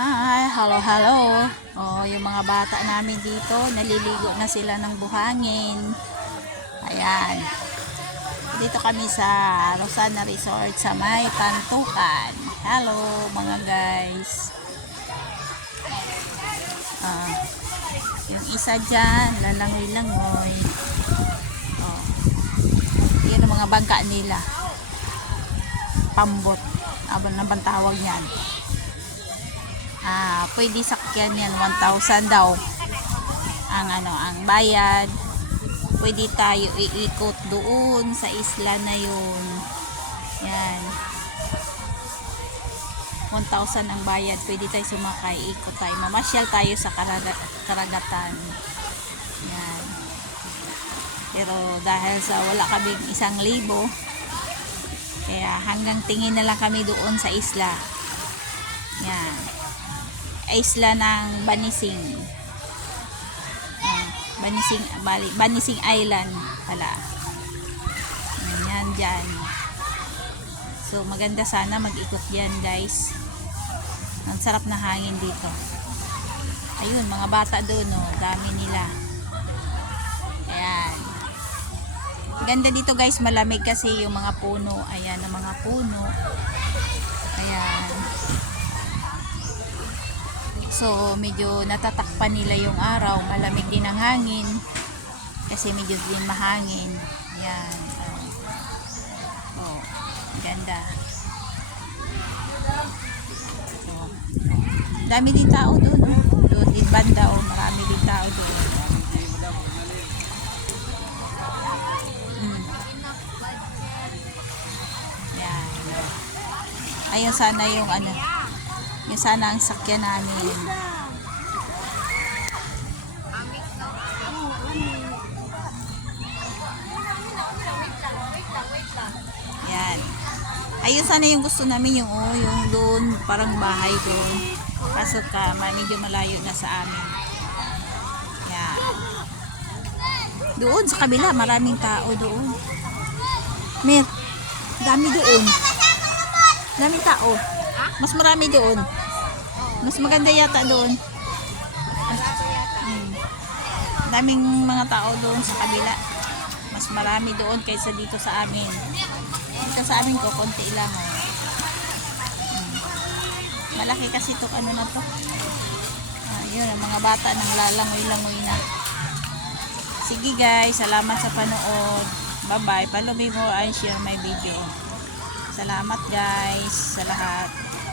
Hi, hello. Oh, yung mga bata namin dito, naliligo na sila ng buhangin. Ayan. Dito kami sa Rosana Resort sa May Pantukan. Hello, mga guys. Yung isa dyan, lalangoy-langoy. Oh. Yan ang mga bangka nila. Pambot. Abang na bang tawag yan? Pwede sakyan yan 1,000 daw ang bayad. Pwede tayo iikot doon sa isla na yun. Yan, 1,000 ang bayad. Pwede tayo sumakay, ikot tayo, mamasyal tayo sa karagatan. Yan. Pero dahil sa wala kaming 1,000, kaya hanggang tingin na lang kami doon sa isla. Yan, isla ng Banising. Banising Island pala. Yan dyan. So maganda, sana mag-ikot dyan, guys. Ang sarap na hangin dito. Ayun, mga bata doon, oh, dami nila. Ayan. Ganda dito, guys, malamig kasi yung mga puno. Ayan, ang mga puno. Ayan. So, medyo natatakpan nila yung araw. Malamig din ang hangin. Kasi medyo din mahangin. Yan. Oh, ganda. Oh. Dami din tao doon. Oh. Doon din banda. Oh. Marami din tao doon. Yan. Ayun sana yung yung sana ang sakyan namin. Yan. Ayun sana yung gusto namin, yung doon, parang bahay doon. Kaso medyo malayo na sa amin. Yan. Doon sa kabila, maraming tao doon. Mer, dami doon. Daming tao. Mas marami doon. Mas maganda yata doon. Daming mga tao doon sa kabila. Mas marami doon kaysa dito sa amin. Dito sa amin ko, konti lang. Malaki kasi ito, na to. Yun, ang mga bata nang lalangoy-langoy na. Sige, guys, salamat sa panood. Bye-bye. Follow me more and share my video. Salamat, guys, sa lahat.